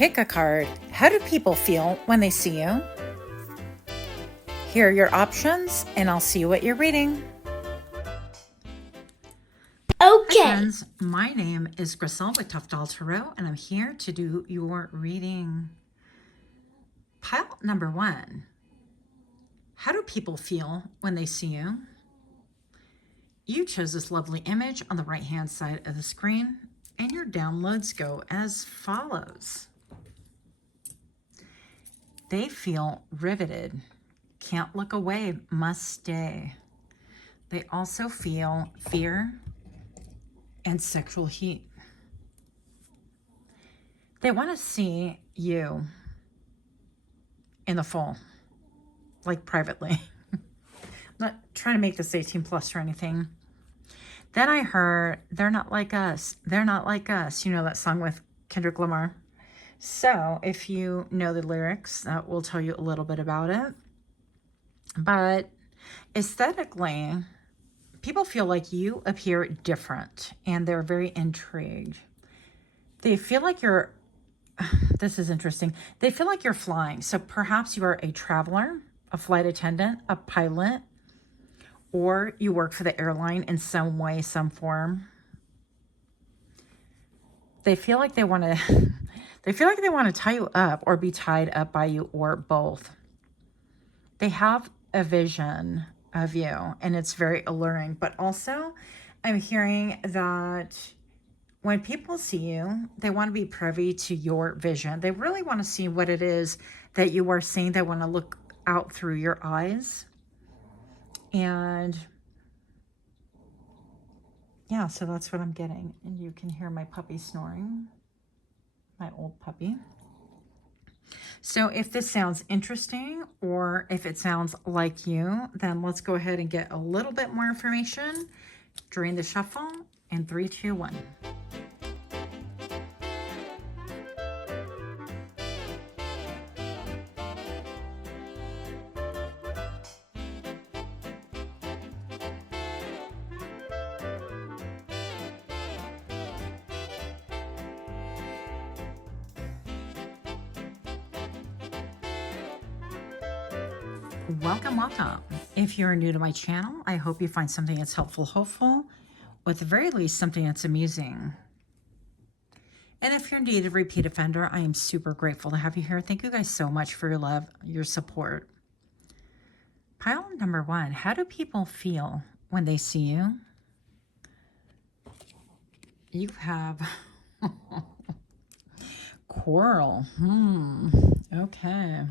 Pick a card. How do people feel when they see you? Here are your options, and I'll see what you're reading. Okay. Hi friends, my name is Grisel with Toughdolltarot, and I'm here to do your reading. Pile number 1. How do people feel when they see you? You chose this lovely image on the right-hand side of the screen, and your downloads go as follows. They feel riveted, can't look away, must stay. They also feel fear and sexual heat. They want to see you in the full, like privately. I'm not trying to make this 18 plus or anything. Then I heard, they're not like us. They're not like us. You know that song with Kendrick Lamar? So if you know the lyrics, that will tell you a little bit about it. But aesthetically, people feel like you appear different and they're very intrigued. They feel like you're, this is interesting. They feel like you're flying. So perhaps you are a traveler, a flight attendant, a pilot, or you work for the airline in some way, some form. They feel like they want to, they feel like they want to tie you up or be tied up by you, or both. They have a vision of you and it's very alluring, but also I'm hearing that when people see you, they want to be privy to your vision. They really want to see what it is that you are seeing. They want to look out through your eyes. And yeah, so that's what I'm getting. And you can hear my puppy snoring, my old puppy. So if this sounds interesting or if it sounds like you, then let's go ahead and get a little bit more information during the shuffle in 3, 2, 1. Welcome. If you're new to my channel, I hope you find something that's helpful, hopeful, or at the very least, something that's amusing. And if you're indeed a repeat offender, I am super grateful to have you here. Thank you guys so much for your love, your support. Pile number 1, how do people feel when they see you? You have coral. Okay.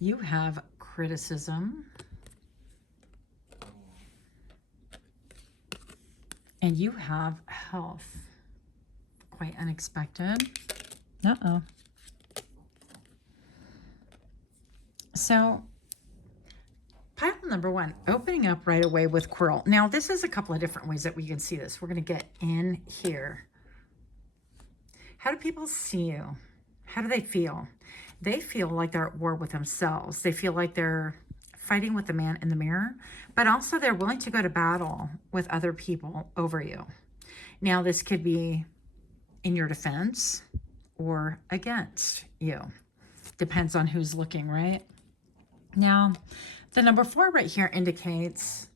You have criticism. And you have health. Quite unexpected. Uh-oh. So, pile number 1, opening up right away with coral. Now, this is a couple of different ways that we can see this. We're going to get in here. How do people see you? How do they feel? They feel like they're at war with themselves. They feel like they're fighting with the man in the mirror, but also they're willing to go to battle with other people over you. Now, this could be in your defense or against you. Depends on who's looking, right? Now, the number 4 right here indicates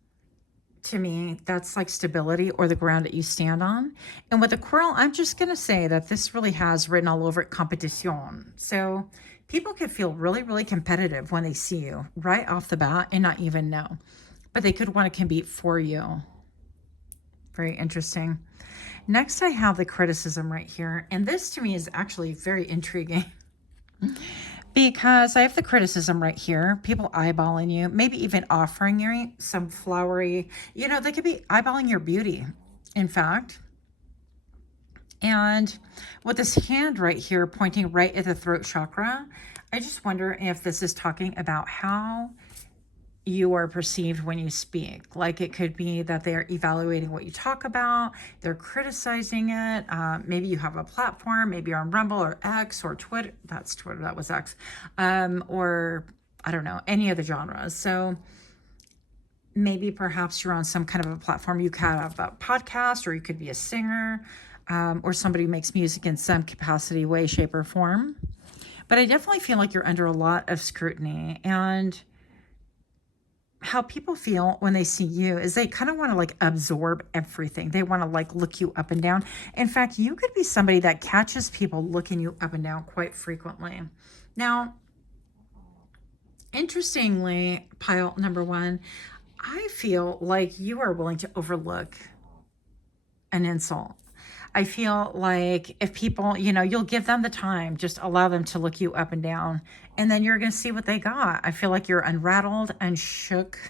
to me that's like stability or the ground that you stand on. And with the coral, I'm just going to say that this really has written all over it competition. So people can feel really, really competitive when they see you right off the bat and not even know. But they could want to compete for you. Very interesting. Next, I have the criticism right here. And this to me is actually very intriguing. Because I have the criticism right here, people eyeballing you, maybe even offering you some flowery, you know, they could be eyeballing your beauty, in fact. And with this hand right here pointing right at the throat chakra, I just wonder if this is talking about how you are perceived when you speak. Like it could be that they're evaluating what you talk about, they're criticizing it. Maybe you have a platform, maybe you're on Rumble or X or Twitter. That's Twitter, that was X. Or I don't know, any of the genres. So maybe perhaps you're on some kind of a platform. You could have a podcast or you could be a singer. or somebody who makes music in some capacity, way, shape, or form. But I definitely feel like you're under a lot of scrutiny, and how people feel when they see you is they kind of want to like absorb everything. They want to like look you up and down. In fact, you could be somebody that catches people looking you up and down quite frequently. Now, interestingly, pile number one, I feel like you are willing to overlook an insult. I feel like if people, you know, you'll give them the time, just allow them to look you up and down, and then you're going to see what they got. I feel like you're unrattled, unshakable.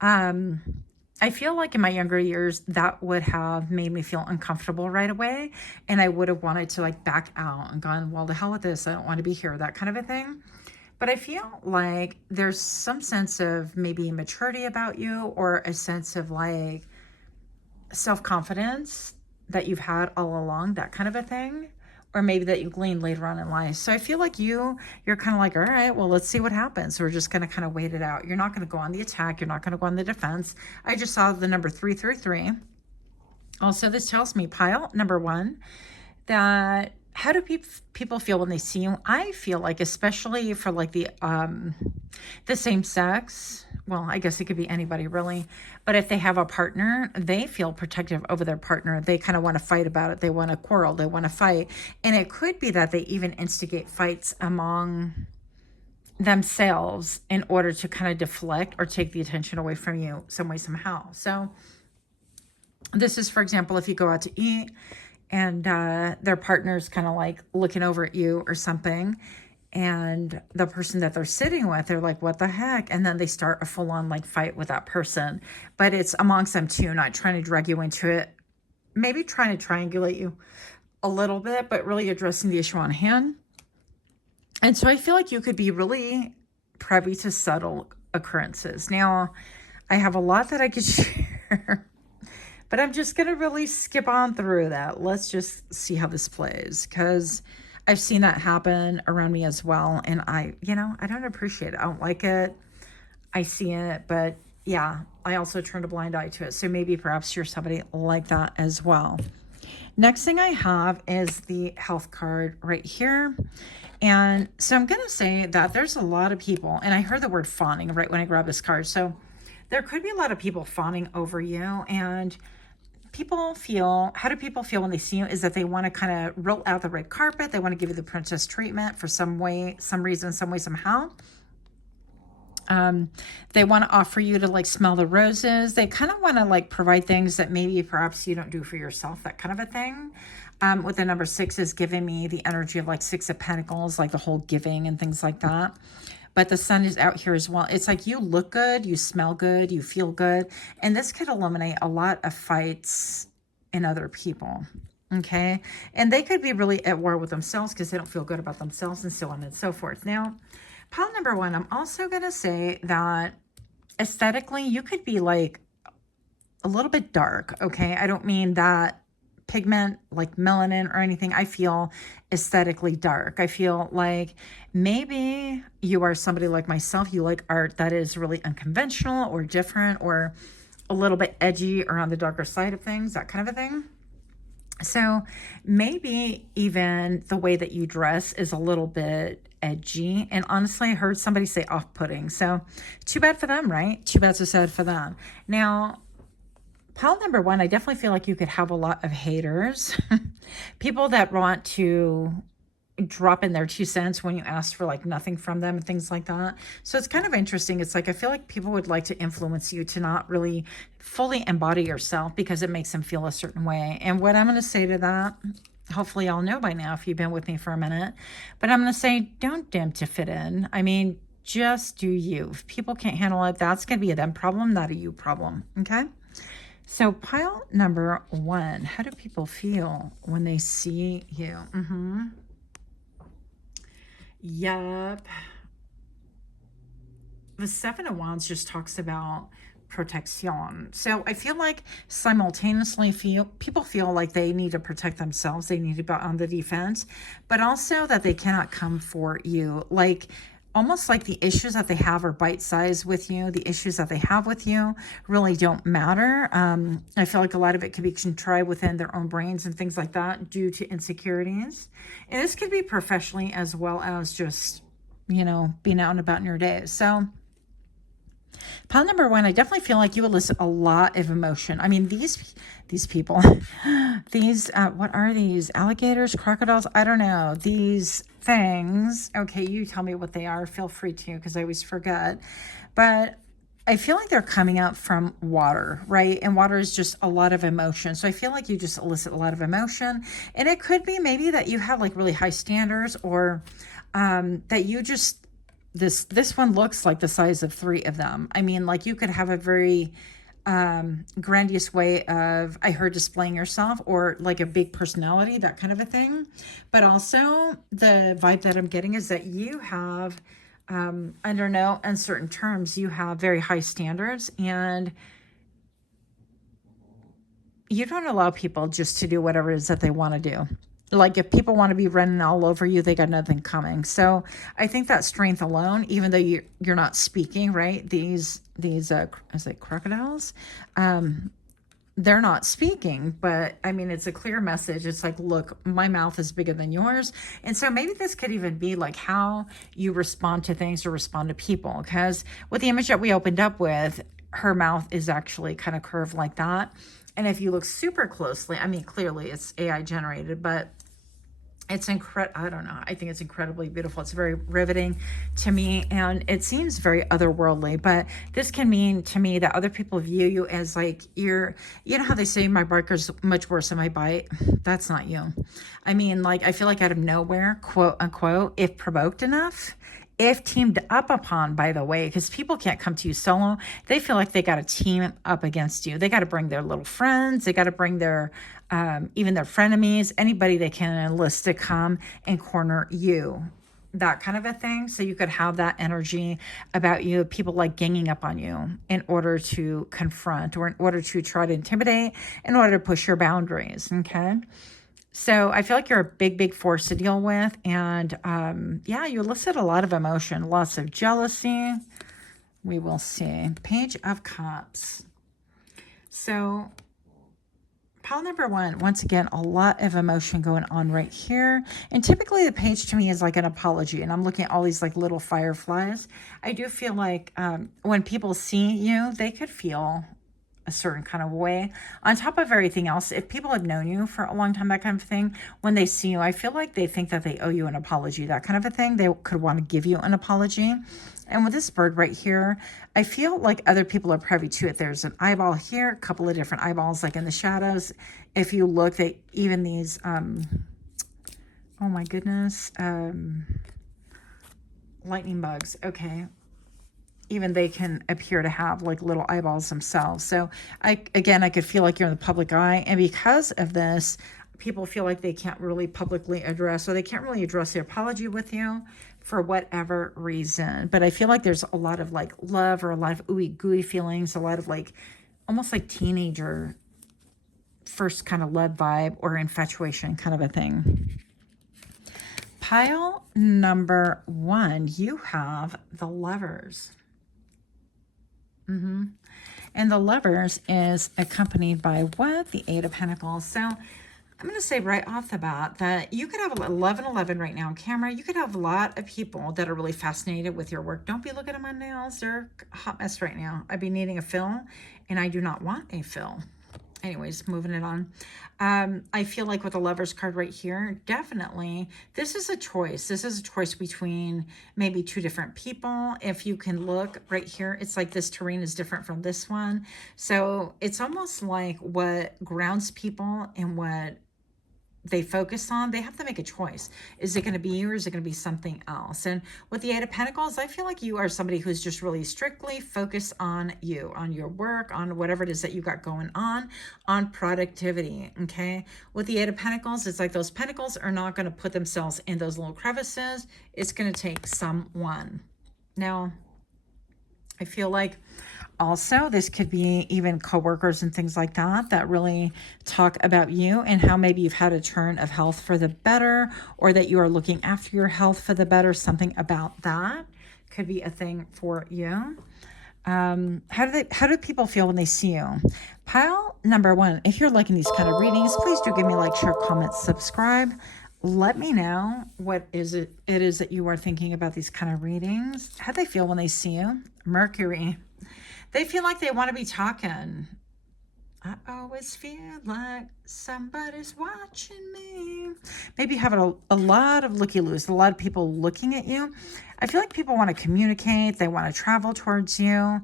I feel like in my younger years, that would have made me feel uncomfortable right away. And I would have wanted to like back out and gone, well, the hell with this. I don't want to be here, that kind of a thing. But I feel like there's some sense of maybe maturity about you, or a sense of like self-confidence that you've had all along, that kind of a thing, or maybe that you gleaned later on in life. So I feel like you're kind of like, all right, well, let's see what happens. We're just going to kind of wait it out. You're not going to go on the attack. You're not going to go on the defense. I just saw the number 333. Also, this tells me, pile number one, that how do people feel when they see you? I feel like, especially for like the same sex, well, I guess it could be anybody really, but if they have a partner, they feel protective over their partner. They kind of want to fight about it. They want to quarrel. They want to fight. And it could be that they even instigate fights among themselves in order to kind of deflect or take the attention away from you some way, somehow. So this is, for example, if you go out to eat and their partner's kind of like looking over at you or something, and the person that they're sitting with, they're like, what the heck? And then they start a full-on like fight with that person. But it's amongst them too, not trying to drag you into it. Maybe trying to triangulate you a little bit, but really addressing the issue on hand. And so I feel like you could be really privy to subtle occurrences. Now, I have a lot that I could share, but I'm just going to really skip on through that. Let's just see how this plays, because I've seen that happen around me as well. And I don't appreciate it. I don't like it. I see it, but yeah, I also turned a blind eye to it. So maybe perhaps you're somebody like that as well. Next thing I have is the health card right here. And so I'm going to say that there's a lot of people, and I heard the word fawning right when I grabbed this card. So there could be a lot of people fawning over you, and how do people feel when they see you is that they want to kind of roll out the red carpet. They want to give you the princess treatment for some way, some reason, some way, somehow. They want to offer you to like smell the roses. They kind of want to like provide things that maybe perhaps you don't do for yourself, that kind of a thing. With the number 6 is giving me the energy of like 6 of Pentacles, like the whole giving and things like that. But the sun is out here as well. It's like you look good, you smell good, you feel good. And this could eliminate a lot of fights in other people. Okay. And they could be really at war with themselves because they don't feel good about themselves, and so on and so forth. Now, pile number 1, I'm also going to say that aesthetically, you could be like a little bit dark. Okay. I don't mean that pigment like melanin or anything. I feel aesthetically dark. I feel like maybe you are somebody like myself. You like art that is really unconventional or different or a little bit edgy or on the darker side of things, that kind of a thing. So maybe even the way that you dress is a little bit edgy. And honestly, I heard somebody say off-putting. So too bad for them, right? Too bad, so sad for them. Now, pile number 1, I definitely feel like you could have a lot of haters. People that want to drop in their 2 cents when you ask for like nothing from them and things like that. So it's kind of interesting. It's like I feel like people would like to influence you to not really fully embody yourself because it makes them feel a certain way. And what I'm going to say to that, hopefully y'all know by now if you've been with me for a minute, but I'm going to say don't dim to fit in. I mean, just do you. If people can't handle it, that's going to be a them problem, not a you problem. Okay? So pile number 1, how do people feel when they see you? Yup. The 7 of Wands just talks about protection. So I feel like simultaneously people feel like they need to protect themselves. They need to be on the defense, but also that they cannot come for you. Like almost like the issues that they have are bite-sized with you. The issues that they have with you really don't matter. I feel like a lot of it could be contrived within their own brains and things like that due to insecurities. And this could be professionally as well as just, you know, being out and about in your days. So pile number one, I definitely feel like you elicit a lot of emotion. I mean, these people, these, what are these? Alligators, crocodiles? I don't know. These things. Okay, you tell me what they are. Feel free to, because I always forget. But I feel like they're coming out from water, right? And water is just a lot of emotion. So I feel like you just elicit a lot of emotion. And it could be maybe that you have like really high standards, or that you just, this one looks like the size of 3 of them. I mean, like you could have a very grandiose way of, I heard, displaying yourself, or like a big personality, that kind of a thing. But also the vibe that I'm getting is that you have, under no uncertain terms, you have very high standards, and you don't allow people just to do whatever it is that they want to do. Like if people want to be running all over you, they got nothing coming. So I think that strength alone, even though you're not speaking, right? These is it crocodiles? They're not speaking, but I mean, it's a clear message. It's like, look, my mouth is bigger than yours. And so maybe this could even be like how you respond to things or respond to people. Because with the image that we opened up with, her mouth is actually kind of curved like that. And if you look super closely, I mean, clearly it's AI generated, but it's incredible. I don't know. I think it's incredibly beautiful. It's very riveting to me, and it seems very otherworldly, but this can mean to me that other people view you as like you know how they say my barker's much worse than my bite? That's not you. I mean, like, I feel like out of nowhere, quote unquote, if provoked enough, if teamed up upon, by the way, because people can't come to you solo. They feel like they got to team up against you. They got to bring their little friends. They got to bring their, even their frenemies, anybody they can enlist to come and corner you, that kind of a thing. So you could have that energy about you, people like ganging up on you in order to confront, or in order to try to intimidate, in order to push your boundaries, okay? So I feel like you're a big, big force to deal with. And yeah, you elicit a lot of emotion, lots of jealousy. We will see. Page of Cups. So pile number one, once again, a lot of emotion going on right here. And typically the page to me is like an apology. And I'm looking at all these like little fireflies. I do feel like when people see you, they could feel a certain kind of way. On top of everything else, if people have known you for a long time, that kind of thing, when they see you, I feel like they think that they owe you an apology, that kind of a thing. They could want to give you an apology. And with this bird right here, I feel like other people are privy to it. There's an eyeball here, a couple of different eyeballs like in the shadows. If you look, they even these, oh my goodness, lightning bugs, okay. Even they can appear to have like little eyeballs themselves. So I could feel like you're in the public eye. And because of this, people feel like they can't really publicly address, or they can't really address their apology with you for whatever reason. But I feel like there's a lot of like love, or a lot of ooey gooey feelings, a lot of like almost like teenager first kind of love vibe or infatuation kind of a thing. Pile number one, you have the Lovers. And the Lovers is accompanied by what? The 8 of Pentacles. So I'm going to say right off the bat that you could have 1111 right now on camera. You could have a lot of people that are really fascinated with your work. Don't be looking at my nails. They're a hot mess right now. I'd be needing a fill, and I do not want a fill. Anyways, moving it on. I feel like with the Lovers card right here, definitely, this is a choice. This is a choice between maybe 2 different people. If you can look right here, it's like this terrain is different from this one. So it's almost like what grounds people and what they focus on, they have to make a choice. Is it going to be you, or is it going to be something else? And with the 8 of Pentacles, I feel like you are somebody who's just really strictly focused on you, on your work, on whatever it is that you got going on productivity, okay? With the 8 of Pentacles, it's like those pentacles are not going to put themselves in those little crevices. It's going to take someone. Now, I feel like also this could be even coworkers and things like that that really talk about you and how maybe you've had a turn of health for the better, or that you are looking after your health for the better, something about that. could be a thing for you. How do people feel when they see you? Pile number one, if you're liking these kind of readings, please do give me a like, share, comment, subscribe. Let me know what it is that you are thinking about these kind of readings. How do they feel when they see you? Mercury. They feel like they want to be talking. I always feel like somebody's watching me. Maybe having a lot of looky-loos, a lot of people looking at you. I feel like people want to communicate. They want to travel towards you.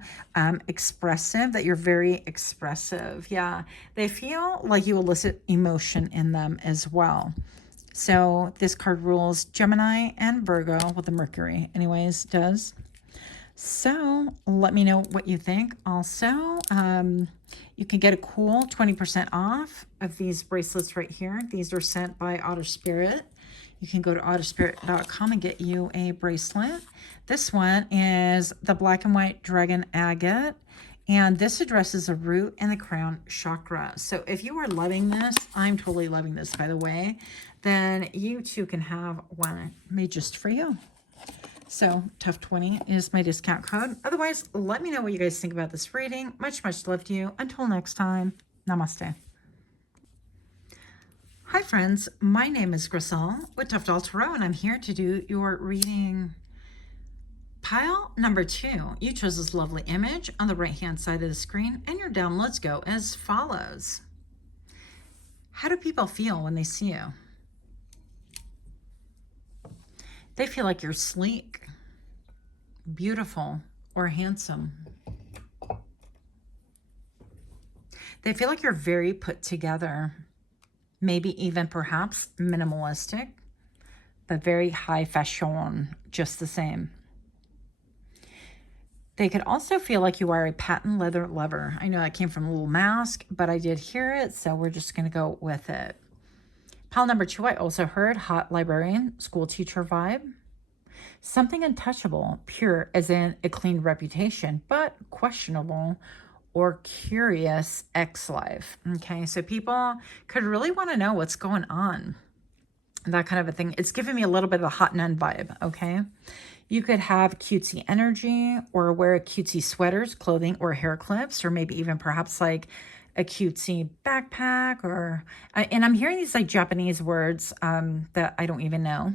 Expressive, that you're very expressive. Yeah, they feel like you elicit emotion in them as well. So this card rules Gemini and Virgo with the Mercury. Anyways, does. So let me know what you think. Also, you can get a cool 20% off of these bracelets right here. These are sent by Otter Spirit. You can go to otterspirit.com and get you a bracelet. This one is the black and white dragon agate. And this addresses the root and the crown chakra. So if you are loving this, I'm totally loving this, by the way, then you too can have one made just for you. So Tough20 is my discount code. Otherwise, let me know what you guys think about this reading. Much, much love to you. Until next time, namaste. Hi, friends. My name is Grisel with Toughdolltarot, and I'm here to do your reading. Pile number 2. You chose this lovely image on the right-hand side of the screen, and your downloads go as follows. How do people feel when they see you? They feel like you're sleek, beautiful, or handsome. They feel like you're very put together, maybe even perhaps minimalistic, but very high fashion, just the same. They could also feel like you are a patent leather lover. I know that came from a little mask, but I did hear it, so we're just going to go with it. Pile number 2, I also heard hot librarian, school teacher vibe. Something untouchable, pure as in a clean reputation, but questionable or curious ex-life. Okay, so people could really want to know what's going on. That kind of a thing. It's giving me a little bit of a hot nun vibe, okay? You could have cutesy energy or wear cutesy sweaters, clothing, or hair clips, or maybe even perhaps like a cutesy backpack, or and I'm hearing these like Japanese words that I don't even know.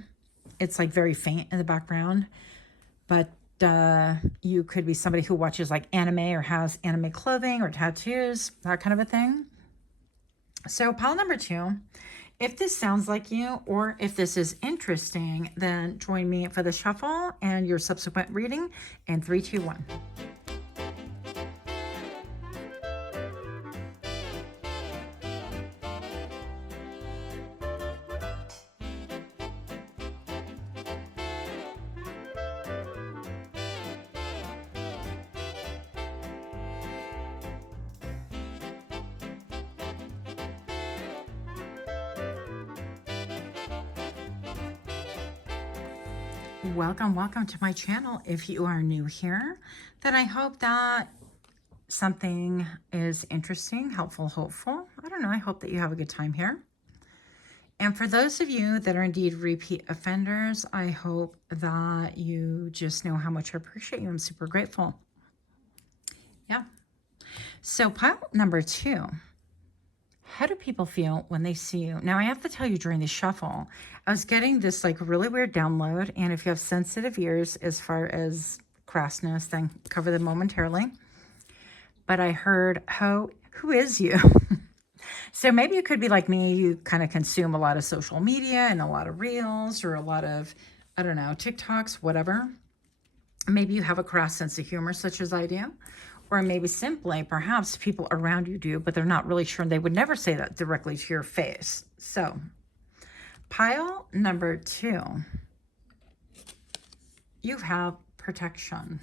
It's like very faint in the background, but you could be somebody who watches like anime or has anime clothing or tattoos, that kind of a thing. So pile number 2, if this sounds like you or if this is interesting, then join me for the shuffle and your subsequent reading in 3, 2, 1. Welcome to my channel. If you are new here, then I hope that something is interesting, helpful, hopeful. I don't know. I hope that you have a good time here. And for those of you that are indeed repeat offenders, I hope that you just know how much I appreciate you. I'm super grateful. Yeah. So pile number 2. How do people feel when they see you? Now, I have to tell you, during the shuffle, I was getting this like really weird download. And if you have sensitive ears as far as crassness, then cover them momentarily. But I heard, who is you? So maybe you could be like me. You kind of consume a lot of social media and a lot of reels or a lot of, I don't know, TikToks, whatever. Maybe you have a crass sense of humor, such as I do. Or maybe simply, perhaps people around you do, but they're not really sure. And they would never say that directly to your face. So, pile number 2. You have protection.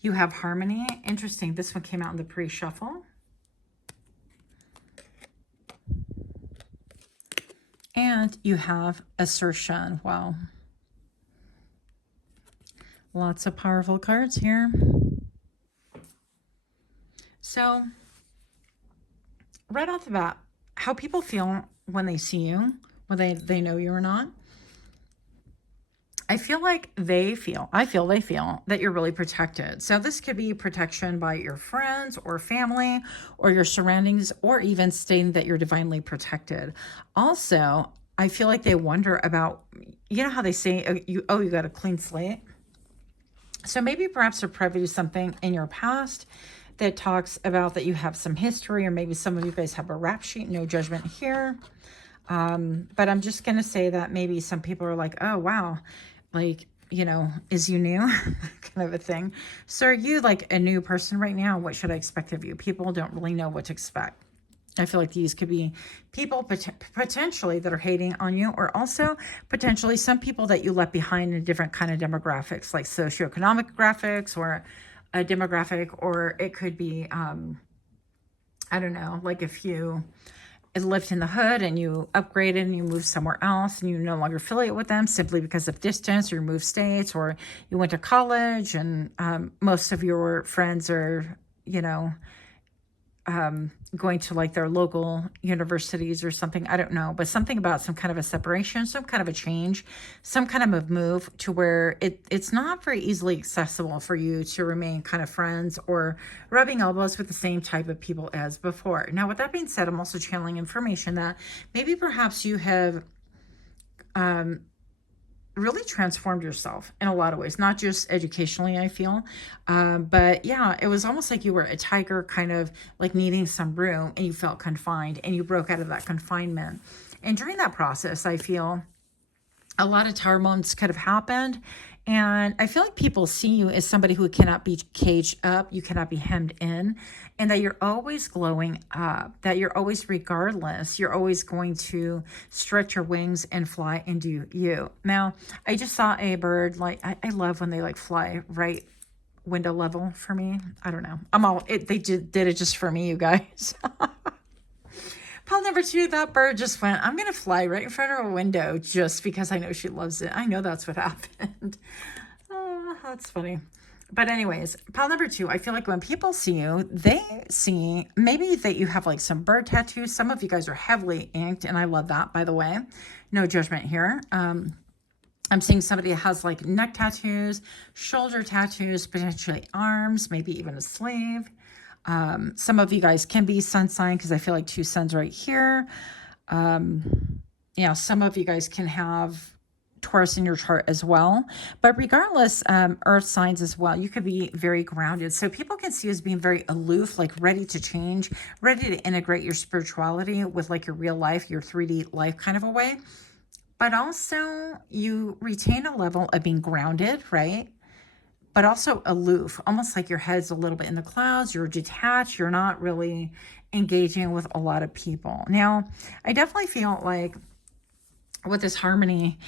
You have harmony. Interesting. This one came out in the pre-shuffle. And you have assertion. Wow. Lots of powerful cards here. So, right off the bat, how people feel when they see you whether they know you or not. I feel they feel that you're really protected. So this could be protection by your friends or family or your surroundings, or even stating that you're divinely protected. Also, I feel like they wonder about, you know how they say, you got a clean slate. So maybe perhaps they're privy to something in your past that talks about that you have some history, or maybe some of you guys have a rap sheet. No judgment here. But I'm just going to say that maybe some people are like, oh, wow, like, you know, is you new kind of a thing. So are you like a new person right now? What should I expect of you? People don't really know what to expect. I feel like these could be people potentially that are hating on you, or also potentially some people that you left behind in different kind of demographics, like socioeconomic graphics, or a demographic, or it could be, I don't know, like if you lived in the hood and you upgraded and you moved somewhere else and you no longer affiliate with them simply because of distance, or you moved states, or you went to college and most of your friends are, you know, going to like their local universities or something. I don't know, but something about some kind of a separation, some kind of a change, some kind of a move to where it's not very easily accessible for you to remain kind of friends or rubbing elbows with the same type of people as before. Now, with that being said, I'm also channeling information that maybe perhaps you have really transformed yourself in a lot of ways, not just educationally, I feel. But yeah, it was almost like you were a tiger, kind of like needing some room, and you felt confined and you broke out of that confinement. And during that process, I feel a lot of tower moments could have happened. And I feel like people see you as somebody who cannot be caged up, you cannot be hemmed in, and that you're always glowing up, that you're always, regardless, you're always going to stretch your wings and fly and do you. Now, I just saw a bird, like, I love when they like fly right window level for me. I don't know. They did it just for me, you guys. Pile number 2, that bird just went, I'm going to fly right in front of her window just because I know she loves it. I know that's what happened. Oh, that's funny. But anyways, pile number 2, I feel like when people see you, they see maybe that you have like some bird tattoos. Some of you guys are heavily inked, and I love that, by the way. No judgment here. I'm seeing somebody that has like neck tattoos, shoulder tattoos, potentially arms, maybe even a sleeve. Some of you guys can be sun sign, because I feel like 2 suns right here. Yeah, some of you guys can have Taurus in your chart as well. But regardless, earth signs as well, you could be very grounded. So people can see you as being very aloof, like ready to change, ready to integrate your spirituality with like your real life, your 3D life kind of a way. But also you retain a level of being grounded, right? But also aloof, almost like your head's a little bit in the clouds. You're detached. You're not really engaging with a lot of people. Now, I definitely feel like with this harmony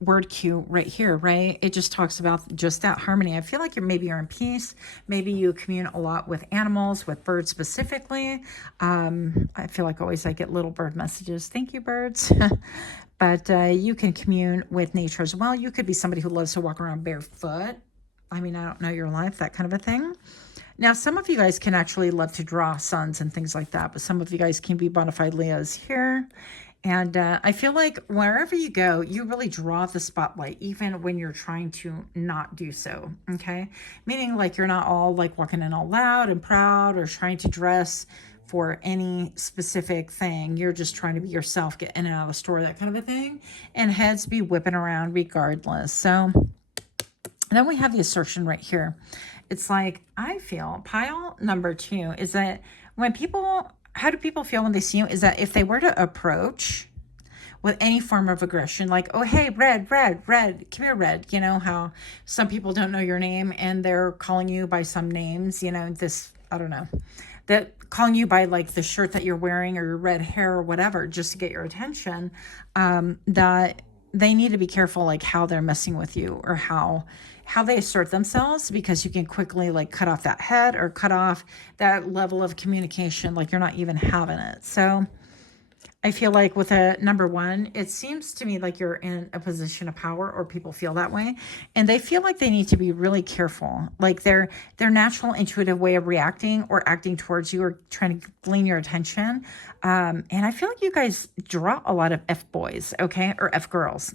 word cue right here, right? It just talks about just that harmony. I feel like you're in peace. Maybe you commune a lot with animals, with birds specifically. I feel like always I get little bird messages. Thank you, birds. But you can commune with nature as well. You could be somebody who loves to walk around barefoot. I mean, I don't know your life, that kind of a thing. Now, some of you guys can actually love to draw suns and things like that, but some of you guys can be bona fide Leos here. And I feel like wherever you go, you really draw the spotlight, even when you're trying to not do so, okay? Meaning like you're not all like walking in all loud and proud or trying to dress for any specific thing. You're just trying to be yourself, get in and out of the store, that kind of a thing. And heads be whipping around regardless. So then we have the assertion right here. It's like, I feel pile number 2 is that when people, how do people feel when they see you? Is that if they were to approach with any form of aggression, like, oh, hey, red, come here, red. You know how some people don't know your name and they're calling you by some names, you know, this, I don't know, that calling you by like the shirt that you're wearing or your red hair or whatever, just to get your attention, that they need to be careful, like how they're messing with you or how they assert themselves, because you can quickly like cut off that head or cut off that level of communication, like you're not even having it. So I feel like with a number one, it seems to me like you're in a position of power, or people feel that way. And they feel like they need to be really careful. Like their natural intuitive way of reacting or acting towards you or trying to glean your attention. And I feel like you guys draw a lot of F boys, okay? Or F girls.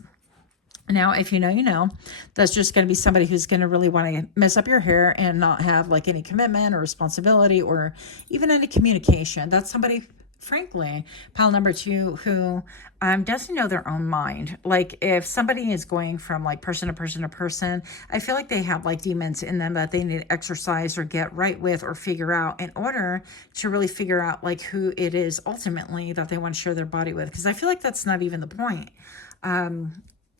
Now, if you know, you know, that's just going to be somebody who's going to really want to mess up your hair and not have like any commitment or responsibility or even any communication. That's somebody, frankly, pile number two, who doesn't know their own mind. Like if somebody is going from like person to person to person, I feel like they have like demons in them that they need to exercise or get right with or figure out in order to really figure out like who it is ultimately that they want to share their body with. Because I feel like that's not even the point.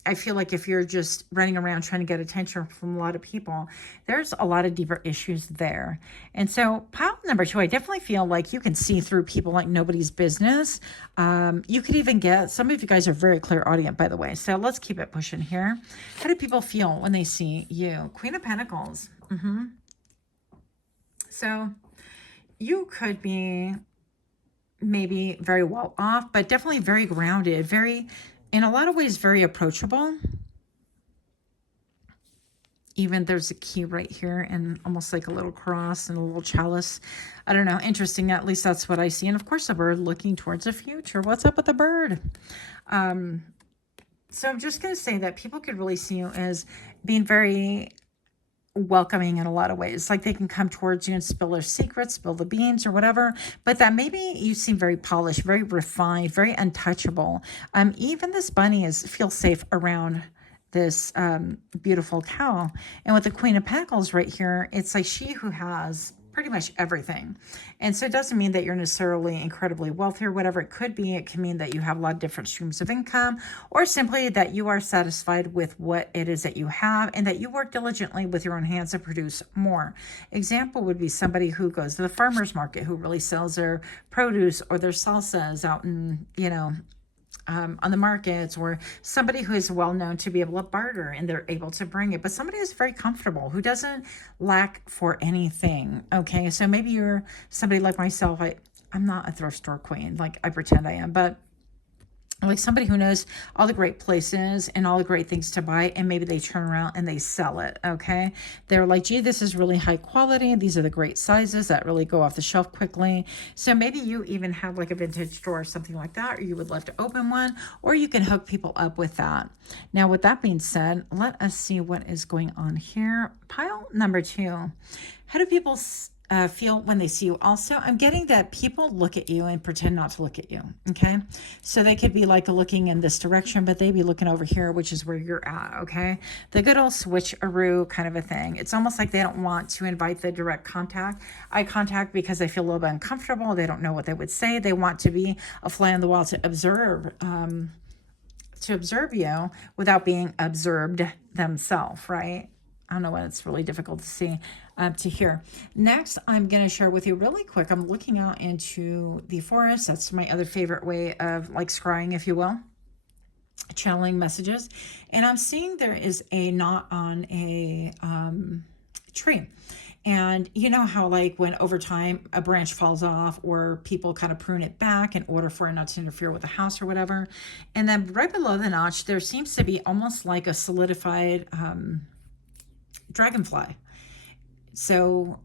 I feel like if you're just running around trying to get attention from a lot of people, there's a lot of deeper issues there. And so pile number two, I definitely feel like you can see through people like nobody's business. You could even get, some of you guys are very clairaudient, by the way. So let's keep it pushing here. How do people feel when they see you? Queen of Pentacles. So you could be maybe very well off, but definitely very grounded, very, in a lot of ways, very approachable. Even there's a key right here and almost like a little cross and a little chalice. I don't know. Interesting. At least that's what I see. And of course, a bird looking towards the future. What's up with the bird? So I'm just going to say that people could really see you as being very welcoming in a lot of ways. Like they can come towards you and spill their secrets, spill the beans or whatever, but that maybe you seem very polished, very refined, very untouchable. Even this bunny feels safe around this beautiful cow. And with the Queen of Pentacles right here, it's like she who has pretty much everything. And so it doesn't mean that you're necessarily incredibly wealthy or whatever it could be. It can mean that you have a lot of different streams of income, or simply that you are satisfied with what it is that you have and that you work diligently with your own hands to produce more. Example would be somebody who goes to the farmer's market, who really sells their produce or their salsas out in, you know, on the markets, or somebody who is well known to be able to barter and they're able to bring it, but somebody who's very comfortable, who doesn't lack for anything. Okay, so maybe you're somebody like myself. I'm not a thrift store queen, like I pretend I am, but like somebody who knows all the great places and all the great things to buy, and maybe they turn around and they sell it. Okay, they're like, gee, this is really high quality, these are the great sizes that really go off the shelf quickly. So maybe you even have like a vintage store or something like that, or you would love to open one, or you can hook people up with that. Now with that being said, let us see what is going on here. Pile number two, how do people feel when they see you? Also, I'm getting that people look at you and pretend not to look at you. Okay, so they could be like looking in this direction, but they be looking over here, which is where you're at. Okay, the good old switcheroo kind of a thing. It's almost like they don't want to invite the direct eye contact, because they feel a little bit uncomfortable. They don't know what they would say. They want to be a fly on the wall to observe you without being observed themselves, right? I don't know what, it's really difficult to see, to hear. Next, I'm going to share with you really quick. I'm looking out into the forest. That's my other favorite way of like scrying, if you will, channeling messages. And I'm seeing there is a knot on a tree. And you know how like when over time a branch falls off, or people kind of prune it back in order for it not to interfere with the house or whatever. And then right below the notch, there seems to be almost like a solidified dragonfly. So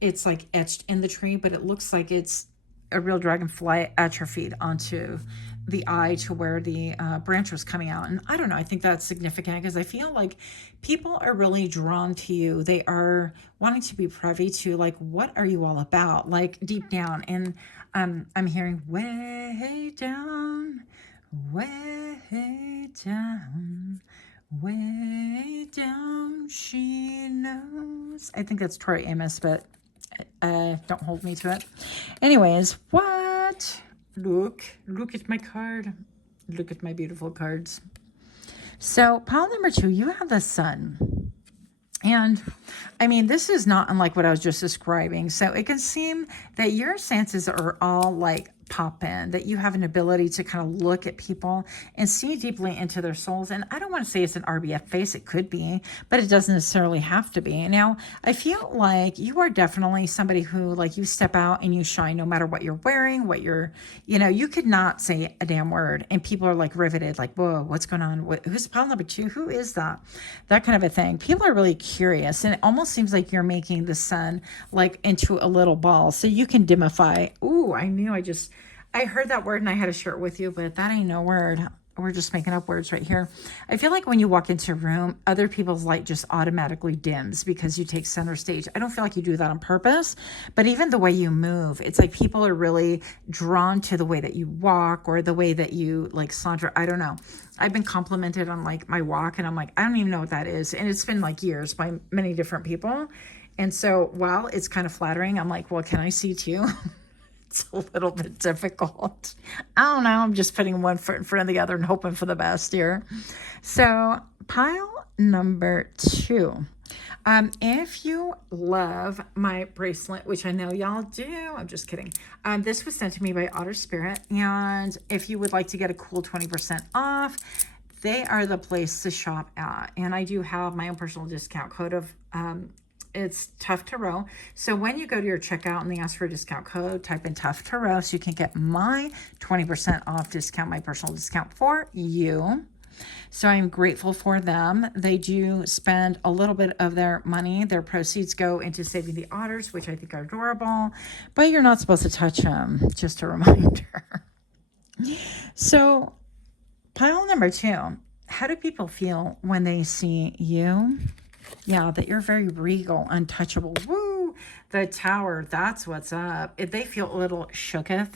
it's like etched in the tree, but it looks like it's a real dragonfly atrophied onto the eye to where the branch was coming out. And I don't know, I think that's significant because I feel like people are really drawn to you. They are wanting to be privy to like, what are you all about? Like deep down. And I'm hearing way down, way down. Way down, she knows. I think that's Tori Amos, but don't hold me to it. Anyways, what? Look at my card. Look at my beautiful cards. So pile number two, you have the sun. And I mean, this is not unlike what I was just describing. So it can seem that your senses are all like pop in, that you have an ability to kind of look at people and see deeply into their souls. And I don't want to say it's an RBF face. It could be, but it doesn't necessarily have to be. Now, I feel like you are definitely somebody who, like, you step out and you shine no matter what you're wearing, what you're, you know, you could not say a damn word and people are like riveted, like, whoa, what's going on? Who's pile number 2? Who is that? That kind of a thing. People are really curious, and it almost seems like you're making the sun like into a little ball so you can dimify. Ooh, I heard that word and I had to share it with you, but that ain't no word. We're just making up words right here. I feel like when you walk into a room, other people's light just automatically dims because you take center stage. I don't feel like you do that on purpose, but even the way you move, it's like people are really drawn to the way that you walk or the way that you like saunter. I don't know. I've been complimented on like my walk and I'm like, I don't even know what that is. And it's been like years by many different people. And so while it's kind of flattering, I'm like, well, can I see too? It's a little bit difficult. I don't know. I'm just putting one foot in front of the other and hoping for the best here. So pile number 2. If you love my bracelet, which I know y'all do, I'm just kidding. This was sent to me by Otter Spirit. And if you would like to get a cool 20% off, they are the place to shop at. And I do have my own personal discount code of, it's Toughdolltarot. So when you go to your checkout and they ask for a discount code, type in Toughdolltarot so you can get my 20% off discount, my personal discount for you. So I'm grateful for them. They do spend a little bit of their money. Their proceeds go into saving the otters, which I think are adorable, but you're not supposed to touch them. Just a reminder. So pile number 2, how do people feel when they see you? Yeah, that you're very regal, untouchable. Woo! The Tower, that's what's up. If they feel a little shooketh,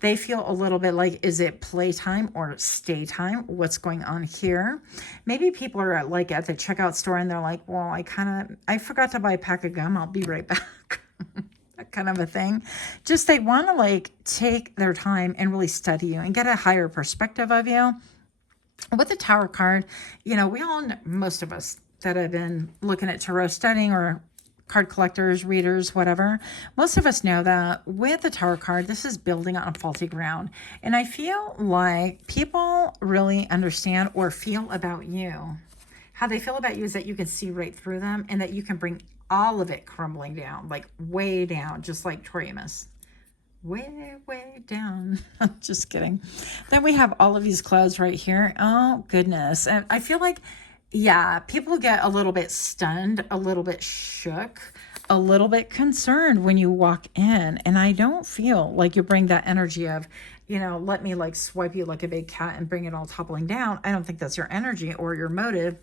they feel a little bit like, is it playtime or stay time? What's going on here? Maybe people are at, like at the checkout store and they're like, well, I forgot to buy a pack of gum. I'll be right back. That kind of a thing. Just they want to like take their time and really study you and get a higher perspective of you. With the Tower card, you know, we all, most of us that have been looking at tarot studying or card collectors, readers, whatever, most of us know that with the Tower card, this is building on faulty ground. And I feel like people really understand or feel about you. How they feel about you is that you can see right through them and that you can bring all of it crumbling down, like way down, just like Torimus. Way down. Just kidding. Then we have all of these clouds right here. Oh, goodness. And I feel like, yeah, people get a little bit stunned, a little bit shook, a little bit concerned when you walk in. And I don't feel like you bring that energy of, you know, let me like swipe you like a big cat and bring it all toppling down. I don't think that's your energy or your motive.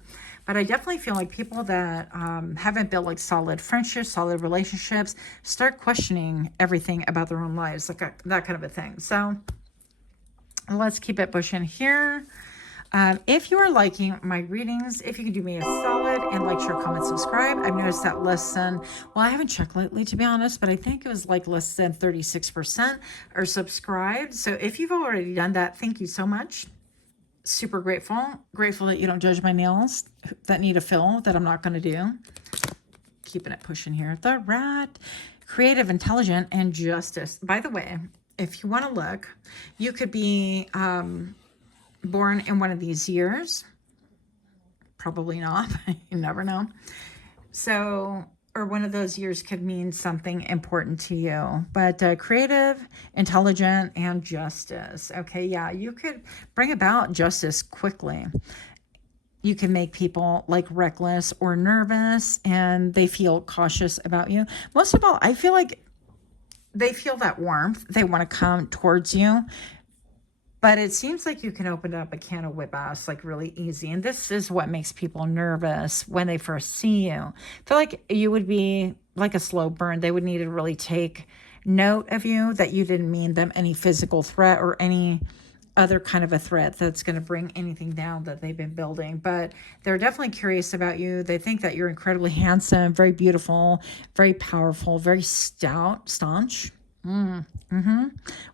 But I definitely feel like people that haven't built like solid friendships, solid relationships, start questioning everything about their own lives, like that kind of a thing. So let's keep it pushing here. If you are liking my readings, if you can do me a solid and like, share, comment, subscribe. I've noticed that less than, well, I haven't checked lately to be honest, but I think it was like less than 36% are subscribed. So if you've already done that, thank you so much. Super grateful that you don't judge my nails that need a fill that I'm not going to do. Keeping it pushing here. The Rat, creative, intelligent, and justice. By the way, if you want to look, you could be born in one of these years. Probably not. You never know. So, or one of those years could mean something important to you. But creative, intelligent, and justice. Okay, yeah, you could bring about justice quickly. You can make people like reckless or nervous and they feel cautious about you. Most of all, I feel like they feel that warmth. They want to come towards you. But it seems like you can open up a can of whip ass like really easy. And this is what makes people nervous when they first see you. I feel like you would be like a slow burn. They would need to really take note of you, that you didn't mean them any physical threat or any other kind of a threat that's going to bring anything down that they've been building. But they're definitely curious about you. They think that you're incredibly handsome, very beautiful, very powerful, very stout, staunch.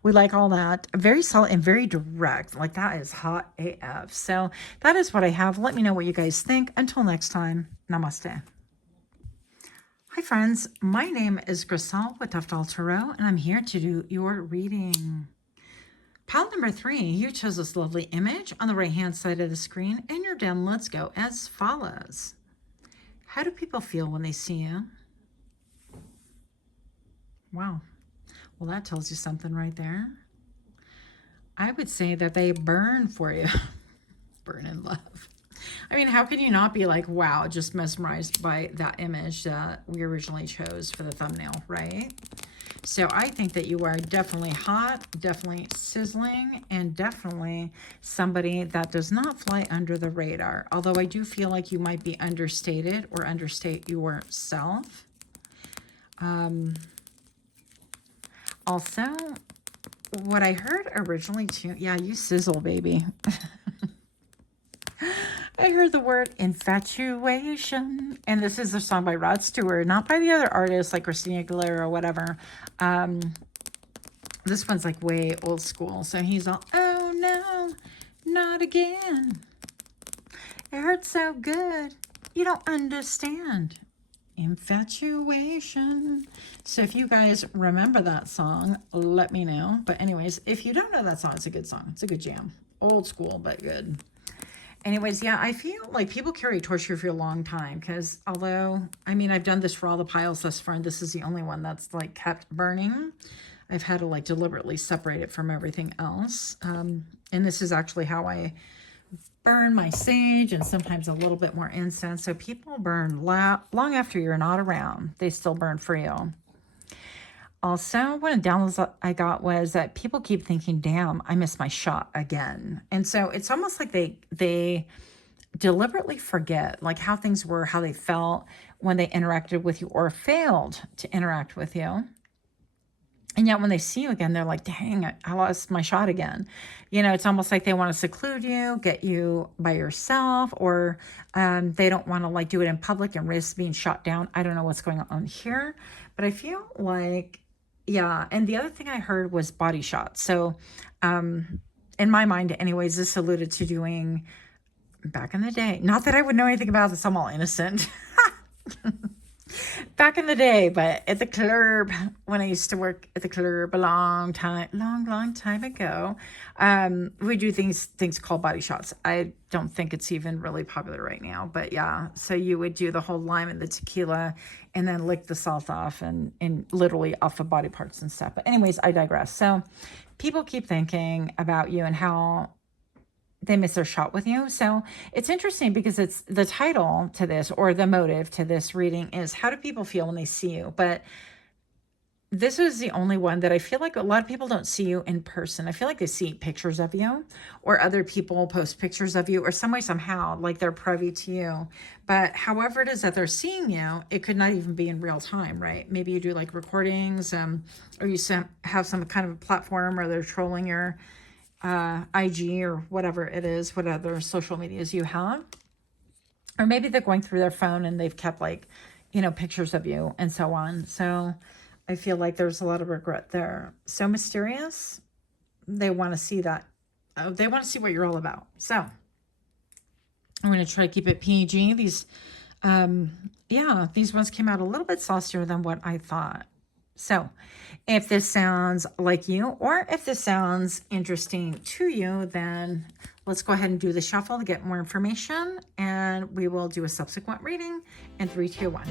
We like all that. Very solid and very direct. Like that is hot AF. So that is what I have. Let me know what you guys think. Until next time, namaste. Hi friends, my name is Grisel with Toughdolltarot, and I'm here to do your reading. Pile number 3, you chose this lovely image on the right hand side of the screen, and your down let's go as follows. How do people feel when they see you? Wow, well that tells you something right there. I would say that they burn for you. Burn in love. I mean, how can you not be like, wow, just mesmerized by that image that we originally chose for the thumbnail, right? So I think that you are definitely hot, definitely sizzling, and definitely somebody that does not fly under the radar. Although I do feel like you might be understated or understate yourself. Also, what I heard originally too, yeah, you sizzle, baby. I heard the word infatuation, and this is a song by Rod Stewart, not by the other artists like Christina Aguilera or whatever. This one's like way old school, so he's all, oh no, not again. It hurts so good, you don't understand. Infatuation. So if you guys remember that song, let me know. But anyways, if you don't know that song, it's a good song. It's a good jam. Old school, but good. Anyways, yeah, I feel like people carry torch here for a long time because although, I mean, I've done this for all the piles thus far, and this is the only one that's like kept burning. I've had to like deliberately separate it from everything else. And this is actually how I burn my sage and sometimes a little bit more incense. So people burn long after you're not around. They still burn for you. Also, one of the downloads I got was that people keep thinking, damn, I missed my shot again. And so it's almost like they deliberately forget like how things were, how they felt when they interacted with you or failed to interact with you. And yet when they see you again, they're like, dang, I lost my shot again. You know, it's almost like they want to seclude you, get you by yourself, or they don't want to like do it in public and risk being shot down. I don't know what's going on here, but I feel like, yeah. And the other thing I heard was body shots. So in my mind anyways, this alluded to doing back in the day. Not that I would know anything about this. I'm all innocent. Back in the day, but at the club, when I used to work at the club a long time ago, we do things called body shots. I don't think it's even really popular right now, but yeah. So you would do the whole lime and the tequila and then lick the salt off and literally off of body parts and stuff. But anyways, I digress. So people keep thinking about you and how they miss their shot with you. So it's interesting because it's the title to this, or the motive to this reading is how do people feel when they see you? But this is the only one that I feel like a lot of people don't see you in person. I feel like they see pictures of you or other people post pictures of you or some way, somehow, like they're privy to you. But however it is that they're seeing you, it could not even be in real time, right? Maybe you do like recordings or you have some kind of a platform or they're trolling your IG or whatever it is, what other social medias you have. Or maybe they're going through their phone and they've kept like, you know, pictures of you and so on. So I feel like there's a lot of regret there. So mysterious. They want to see that. They want to see what you're all about. So I'm going to try to keep it PG. These, yeah, these ones came out a little bit saucier than what I thought. So if this sounds like you, or if this sounds interesting to you, then let's go ahead and do the shuffle to get more information, and we will do a subsequent reading in 3, 2, 1.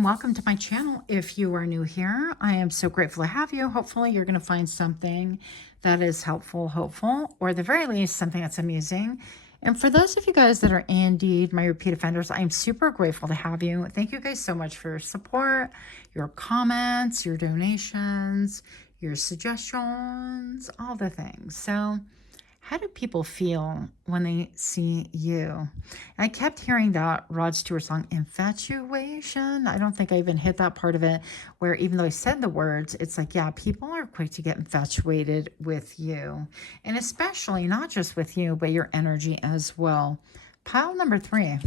Welcome to my channel. If you are new here, I am so grateful to have you. Hopefully you're going to find something that is helpful, hopeful, or at the very least, something that's amusing. And for those of you guys that are indeed my repeat offenders, I am super grateful to have you. Thank you guys so much for your support, your comments, your donations, your suggestions, all the things. So How do people feel when they see you? I kept hearing that Rod Stewart song, Infatuation. I don't think I even hit that part of it where even though I said the words, it's like, yeah, people are quick to get infatuated with you. And especially not just with you, but your energy as well. Pile number 3,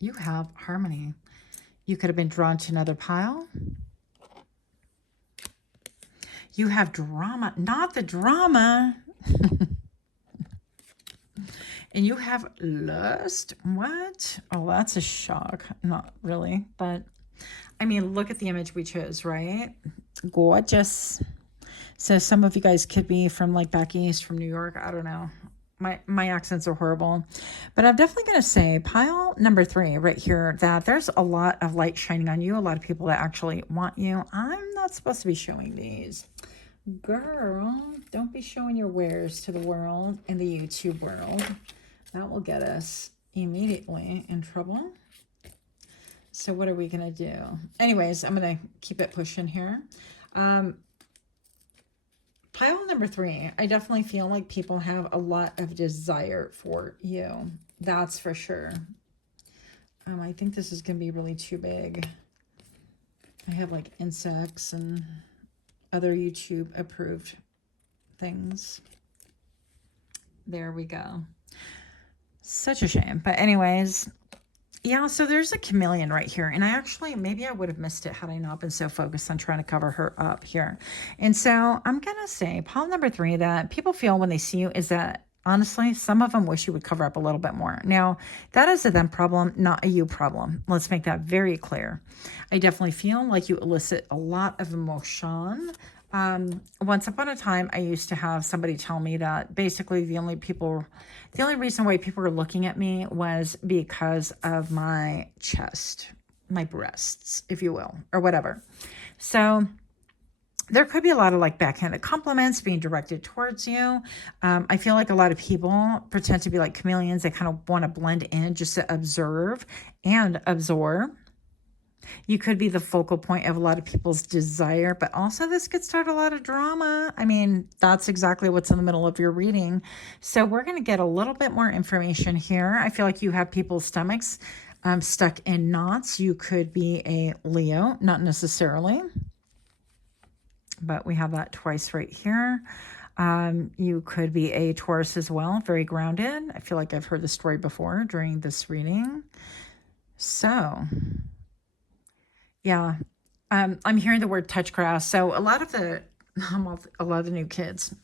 you have harmony. You could have been drawn to another pile. You have drama, not the drama. And you have lust. What? Oh, that's a shock. Not really, but I mean, look at the image we chose, right? Gorgeous. So some of you guys could be from like back east, from New York. I don't know. My accents are horrible. But I'm definitely going to say pile number 3 right here, that there's a lot of light shining on you. A lot of people that actually want you. I'm not supposed to be showing these. Girl, don't be showing your wares to the world and the YouTube world. That will get us immediately in trouble. So what are we going to do? Anyways, I'm going to keep it pushing here. Pile number 3, I definitely feel like people have a lot of desire for you. That's for sure. I think this is going to be really too big. I have like insects and other YouTube approved things. There we go. Such a shame. But anyways, yeah, so there's a chameleon right here. And I actually, maybe I would have missed it had I not been so focused on trying to cover her up here. And so I'm going to say pile number 3 that people feel when they see you is that, honestly, some of them wish you would cover up a little bit more. Now, that is a them problem, not a you problem. Let's make that very clear. I definitely feel like you elicit a lot of emotion. Once upon a time, I used to have somebody tell me that basically the only reason why people were looking at me was because of my chest, my breasts, if you will, or whatever. So there could be a lot of like backhanded compliments being directed towards you. I feel like a lot of people pretend to be like chameleons. They kind of want to blend in just to observe and absorb. You could be the focal point of a lot of people's desire, but also this could start a lot of drama. I mean, that's exactly what's in the middle of your reading. So we're going to get a little bit more information here. I feel like you have people's stomachs stuck in knots. You could be a Leo, not necessarily, but we have that twice right here. You could be a Taurus as well, very grounded. I feel like I've heard the story before during this reading. So yeah, I'm hearing the word touch grass. So a lot of the new kids,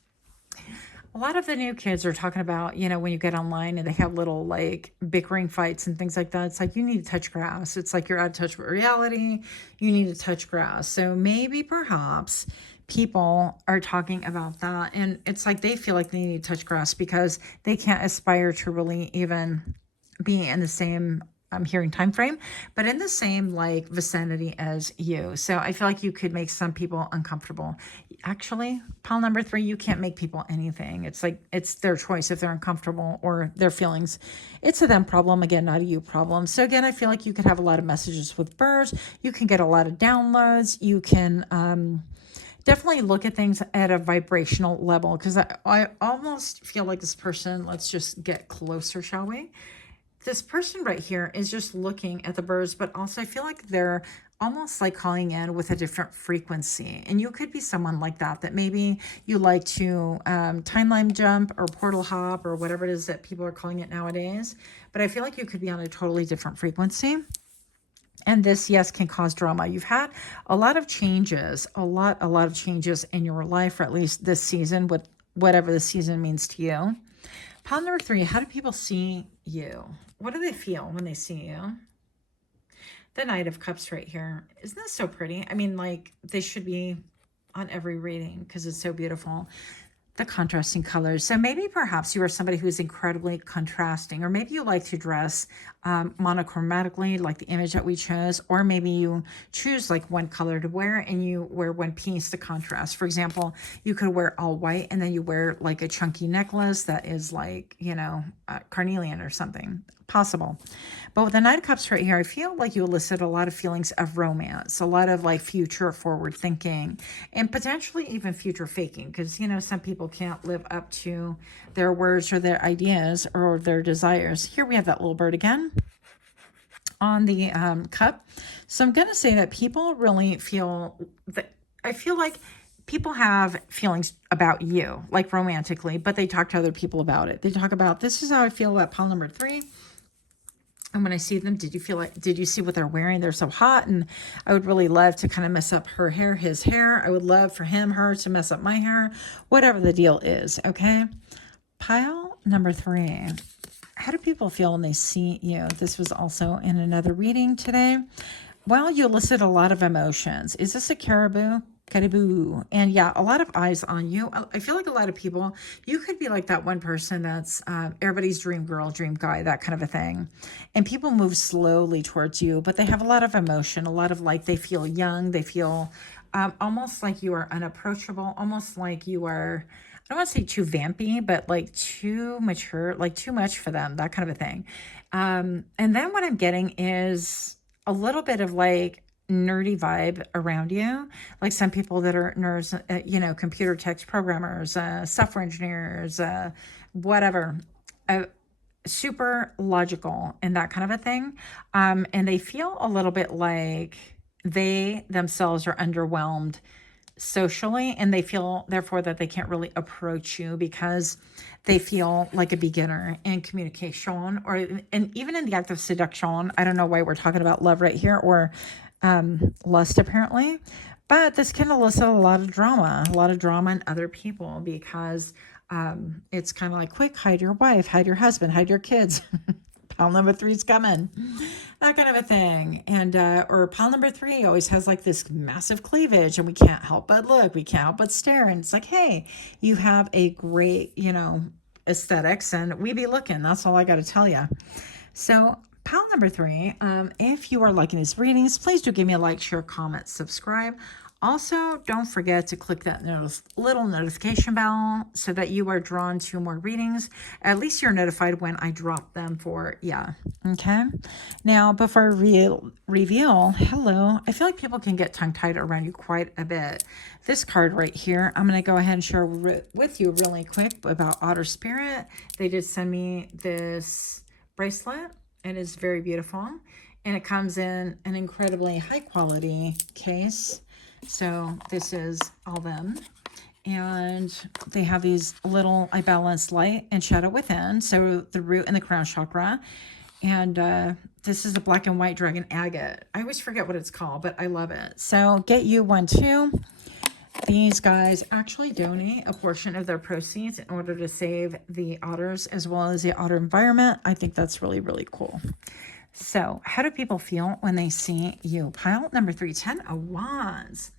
are talking about, you know, when you get online and they have little like bickering fights and things like that. It's like, you need to touch grass. It's like you're out of touch with reality. You need to touch grass. So maybe perhaps people are talking about that. And it's like they feel like they need to touch grass because they can't aspire to really even be in the same I'm hearing time frame, but in the same like vicinity as you. So I feel like you could make some people uncomfortable. Actually, pile number 3, you can't make people anything. It's like, it's their choice if they're uncomfortable or their feelings. It's a them problem, again, not a you problem. So again, I feel like you could have a lot of messages with birds. You can get a lot of downloads. You can definitely look at things at a vibrational level, because I almost feel like this person, let's just get closer, shall we? This person right here is just looking at the birds, but also I feel like they're almost like calling in with a different frequency. And you could be someone like that, that maybe you like to timeline jump or portal hop or whatever it is that people are calling it nowadays. But I feel like you could be on a totally different frequency. And this, yes, can cause drama. You've had a lot of changes, a lot of changes in your life, or at least this season, with whatever the season means to you. Pile number 3, how do people see you? What do they feel when they see you? The Knight of Cups right here. Isn't this so pretty? I mean, like, they should be on every reading because it's so beautiful. The contrasting colors. So maybe perhaps you are somebody who is incredibly contrasting, or maybe you like to dress monochromatically, like the image that we chose, or maybe you choose like one color to wear and you wear one piece to contrast. For example, you could wear all white and then you wear like a chunky necklace that is like, you know, carnelian or something. Possible. But with the Knight of Cups right here, I feel like you elicit a lot of feelings of romance, a lot of like future forward thinking, and potentially even future faking, because, you know, some people can't live up to their words or their ideas or their desires. Here we have that little bird again on the cup. So I'm going to say that people really feel that, I feel like people have feelings about you, like romantically, but they talk to other people about it. They talk about, this is how I feel about pile number 3. And when I see them, did you see what they're wearing? They're so hot. And I would really love to kind of mess up her hair, his hair. I would love for her to mess up my hair, whatever the deal is. Okay. Pile number 3. How do people feel when they see you? This was also in another reading today. Well, you elicited a lot of emotions. Is this a caribou? Caribou. And yeah, a lot of eyes on you. I feel like a lot of people, you could be like that one person that's everybody's dream girl, dream guy, that kind of a thing. And people move slowly towards you, but they have a lot of emotion, a lot of like, they feel young. They feel almost like you are unapproachable, almost like you are, I don't want to say too vampy, but like too mature, like too much for them, that kind of a thing. And then what I'm getting is a little bit of like nerdy vibe around you, like some people that are nerds, computer tech programmers, software engineers, whatever, super logical and that kind of a thing. And they feel a little bit like they themselves are underwhelmed socially, and they feel therefore that they can't really approach you because they feel like a beginner in communication, and even in the act of seduction. I don't know why we're talking about love right here, or lust apparently, but this can elicit a lot of drama in other people, because it's kind of like, quick, hide your wife, hide your husband, hide your kids. Pile number 3's coming, that kind of a thing. And or pile number 3 always has like this massive cleavage, and we can't help but look, we can't help but stare, and it's like, hey, you have a great aesthetics, and we be looking. That's all I got to tell you. So pile number 3, if you are liking these readings, please do give me a like, share, comment, subscribe. Also, don't forget to click that little notification bell so that you are drawn to more readings. At least you're notified when I drop them for, okay? Now, before I reveal, hello, I feel like people can get tongue-tied around you quite a bit. This card right here, I'm going to go ahead and share with you really quick about Otter Spirit. They did send me this bracelet. It is very beautiful, and it comes in an incredibly high quality case. So this is all them, and they have these little, I balance light and shadow within, so the root and the crown chakra. And this is a black and white dragon agate. I always forget what it's called, but I love it. So get you one too. These guys actually donate a portion of their proceeds in order to save the otters as well as the otter environment. I think that's really, really cool. So how do people feel when they see you? Pile number 3, 10 of Wands.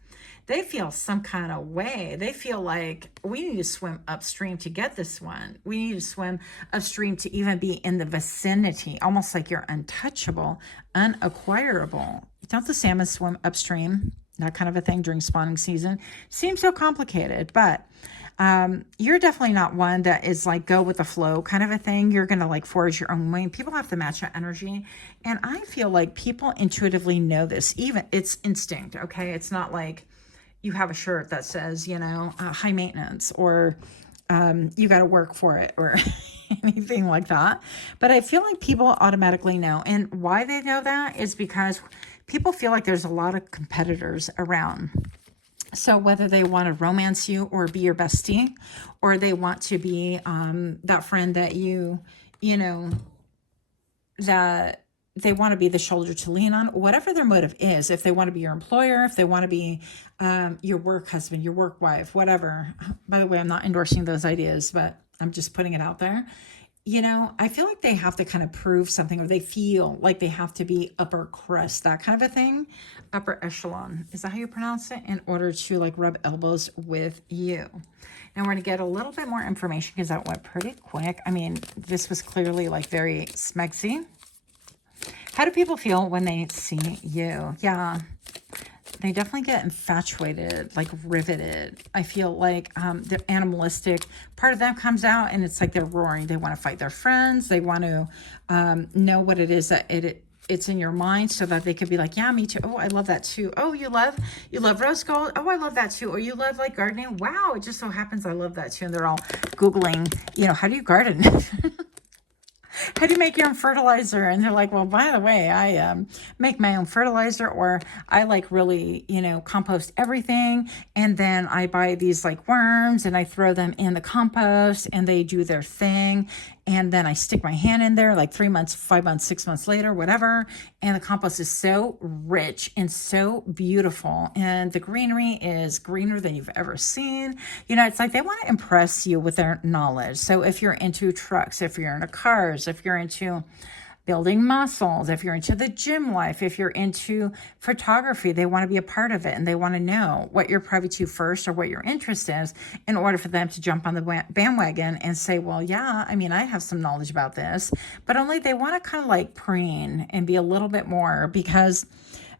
They feel some kind of way. They feel like we need to swim upstream to get this one. We need to swim upstream to even be in the vicinity, almost like you're untouchable, unacquirable. Don't the salmon swim upstream? That kind of a thing during spawning season. Seems so complicated, but you're definitely not one that is like go with the flow kind of a thing. You're going to like forge your own way. People have to match that energy. And I feel like people intuitively know this. Even it's instinct, okay? It's not like you have a shirt that says, high maintenance, or you got to work for it, or anything like that. But I feel like people automatically know. And why they know that is because people feel like there's a lot of competitors around. So whether they want to romance you or be your bestie, or they want to be that friend that that they want to be the shoulder to lean on, whatever their motive is, if they want to be your employer, if they want to be your work husband, your work wife, whatever. By the way, I'm not endorsing those ideas, but I'm just putting it out there. I feel like they have to kind of prove something, or they feel like they have to be upper crust, that kind of a thing. Upper echelon. Is that how you pronounce it? In order to like rub elbows with you. Now we're going to get a little bit more information because that went pretty quick. I mean, this was clearly like very smegsy. How do people feel when they see you? Yeah, they definitely get infatuated, like riveted. I feel like the animalistic part of them comes out, and it's like they're roaring. They want to fight their friends. They want to know what it is that it's in your mind so that they could be like, yeah, me too. Oh, I love that too. Oh, you love rose gold. Oh, I love that too. Or you love like gardening. Wow, it just so happens I love that too. And they're all Googling, you know, how do you garden? How do you make your own fertilizer? And they're like, well, by the way, I make my own fertilizer, or I like really, you know, compost everything. And then I buy these like worms and I throw them in the compost and they do their thing. And then I stick my hand in there like 3 months, 5 months, 6 months later, whatever. And the compost is so rich and so beautiful. And the greenery is greener than you've ever seen. You know, it's like they want to impress you with their knowledge. So if you're into trucks, if you're into cars, if you're into building muscles, if you're into the gym life, if you're into photography, they want to be a part of it and they want to know what you're privy to first or what your interest is in order for them to jump on the bandwagon and say, well, yeah, I mean, I have some knowledge about this, but only they want to kind of like preen and be a little bit more, because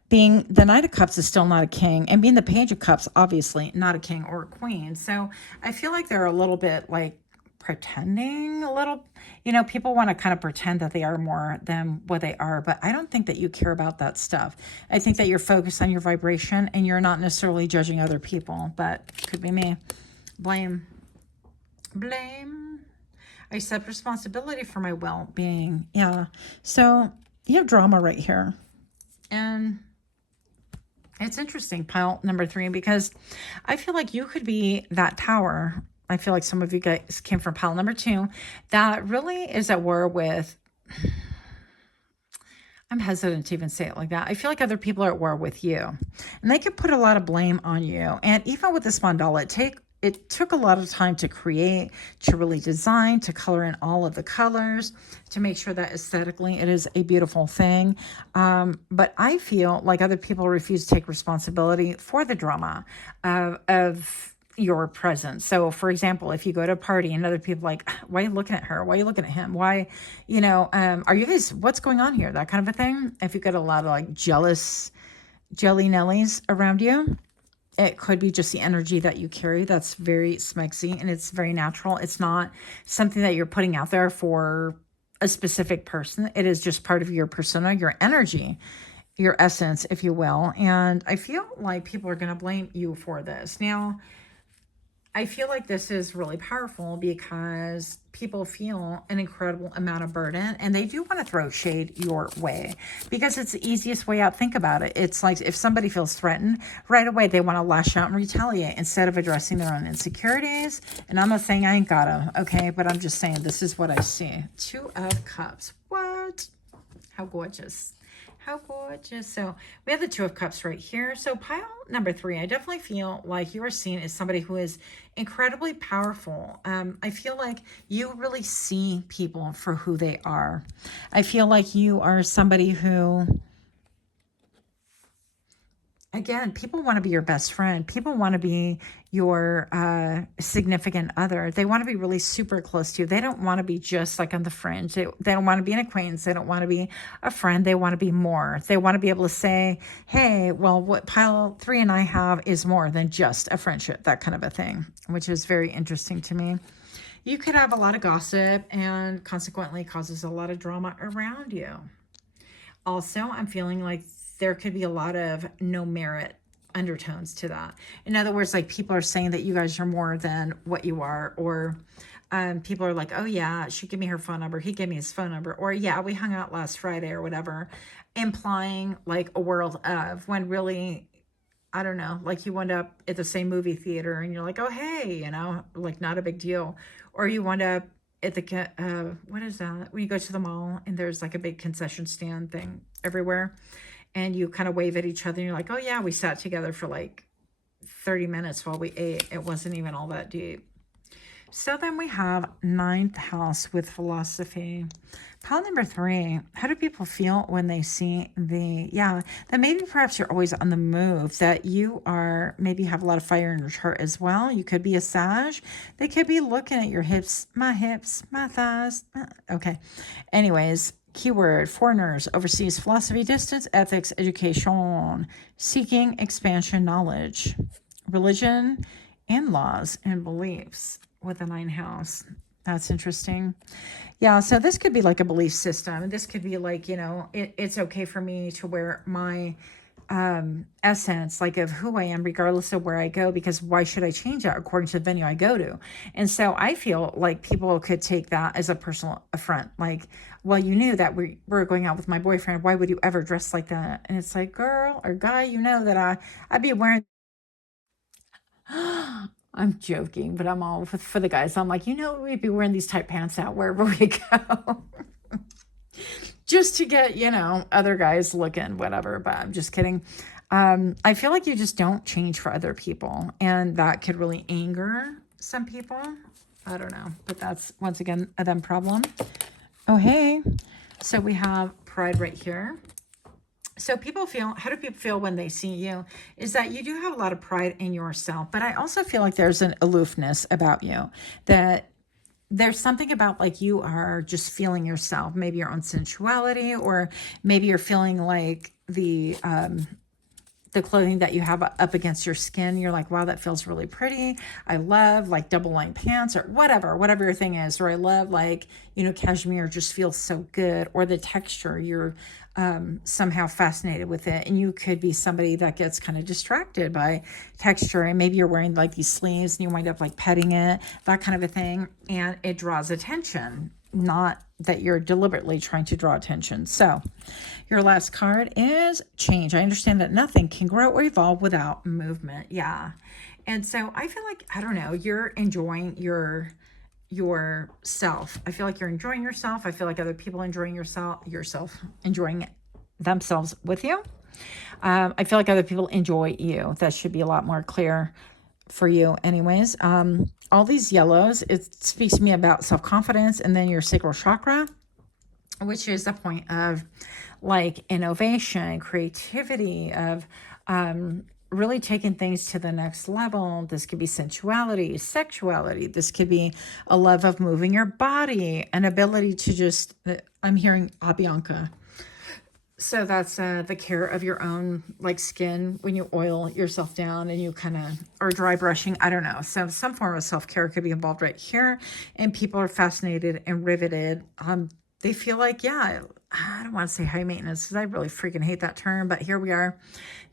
being the Knight of Cups is still not a king, and being the Page of Cups, obviously not a king or a queen. So I feel like they're a little bit like pretending a little, you know, people want to kind of pretend that they are more than what they are, but I don't think that you care about that stuff. I think that you're focused on your vibration and you're not necessarily judging other people, but could be me. Blame. I accept responsibility for my well-being. Yeah. So you have drama right here. And it's interesting, pile number 3, because I feel like you could be that tower. I feel like some of you guys came from pile number 2 that really is at war with, I'm hesitant to even say it like that. I feel like other people are at war with you, and they could put a lot of blame on you. And even with this mandala, it took a lot of time to create, to really design, to color in all of the colors, to make sure that aesthetically it is a beautiful thing. But I feel like other people refuse to take responsibility for the drama of your presence. So for example, if you go to a party and other people like, why are you looking at her? Why are you looking at him? Why, you know, are you guys, what's going on here? That kind of a thing. If you get a lot of like jealous jelly nellies around you, it could be just the energy that you carry that's very smexy and it's very natural. It's not something that you're putting out there for a specific person. It is just part of your persona, your energy, your essence, if you will. And I feel like people are going to blame you for this. Now, I feel like this is really powerful because people feel an incredible amount of burden and they do want to throw shade your way because it's the easiest way out. Think about it. It's like if somebody feels threatened, right away they want to lash out and retaliate instead of addressing their own insecurities. And I'm not saying I ain't got them, okay? But I'm just saying this is what I see. 2 of Cups. What? How gorgeous. How gorgeous. So we have the 2 of Cups right here. So pile number 3, I definitely feel like you are seen as somebody who is incredibly powerful. I feel like you really see people for who they are. I feel like you are somebody who, again, people want to be your best friend. People want to be your significant other. They want to be really super close to you. They don't want to be just like on the fringe. They don't want to be an acquaintance. They don't want to be a friend. They want to be more. They want to be able to say, hey, well, what pile 3 and I have is more than just a friendship, that kind of a thing, which is very interesting to me. You could have a lot of gossip and consequently causes a lot of drama around you. Also, I'm feeling like there could be a lot of no merit undertones to that. In other words, like people are saying that you guys are more than what you are, or people are like, oh yeah, she gave me her phone number, he gave me his phone number, or yeah, we hung out last Friday or whatever, implying like a world of, when really, I don't know, like you wind up at the same movie theater and you're like, oh hey, you know, like not a big deal. Or you wind up at the what is that, when you go to the mall and there's like a big concession stand thing everywhere, and you kind of wave at each other and you're like, oh yeah, we sat together for like 30 minutes while we ate. It wasn't even all that deep. So then we have 9th house with philosophy. Pile number 3, how do people feel when they see that maybe perhaps you're always on the move, that you are, maybe have a lot of fire in your chart as well. You could be a Sag. They could be looking at your hips, my thighs. Okay. Anyways, keyword, foreigners, overseas, philosophy, distance, ethics, education, seeking expansion, knowledge, religion, and laws and beliefs with the 9th house. That's interesting. Yeah, so this could be like a belief system. This could be like, you know, it's okay for me to wear my essence, like of who I am, regardless of where I go, because why should I change that according to the venue I go to? And so I feel like people could take that as a personal affront. Like, well, you knew that we're going out with my boyfriend. Why would you ever dress like that? And it's like, girl or guy, you know that I'd be wearing. I'm joking, but I'm all for the guys. I'm like, you know, we'd be wearing these tight pants out wherever we go. Just to get, you know, other guys looking, whatever. But I'm just kidding. I feel like you just don't change for other people. And that could really anger some people. I don't know. But that's, once again, a them problem. Oh, hey. So we have pride right here. So people feel, how do people feel when they see you? Is that you do have a lot of pride in yourself, but I also feel like there's an aloofness about you, that there's something about like you are just feeling yourself, maybe your own sensuality, or maybe you're feeling like the clothing that you have up against your skin. You're like, wow, that feels really pretty. I love like double line pants or whatever your thing is. Or I love like, you know, cashmere just feels so good. Or the texture, you're somehow fascinated with it. And you could be somebody that gets kind of distracted by texture. And maybe you're wearing like these sleeves and you wind up like petting it, that kind of a thing. And it draws attention. Not that you're deliberately trying to draw attention. So your last card is change. I understand that nothing can grow or evolve without movement. Yeah. And so I feel like, I don't know, you're enjoying yourself. I feel like you're enjoying yourself. I feel like other people enjoying yourself enjoying themselves with you. I feel like other people enjoy you. That should be a lot more clear for you anyways. All these yellows, it speaks to me about self-confidence, and then your sacral chakra, which is the point of like innovation, creativity, of really taking things to the next level. This could be sensuality, sexuality. This could be a love of moving your body, an ability to just, I'm hearing Abianca. So that's the care of your own like skin when you oil yourself down and you kind of, or dry brushing, I don't know. So some form of self-care could be involved right here. And people are fascinated and riveted. They feel like, yeah, I don't want to say high maintenance because I really freaking hate that term, but here we are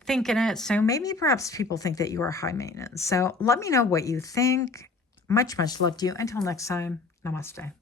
thinking it. So maybe perhaps people think that you are high maintenance. So let me know what you think. Much, much love to you. Until next time, namaste.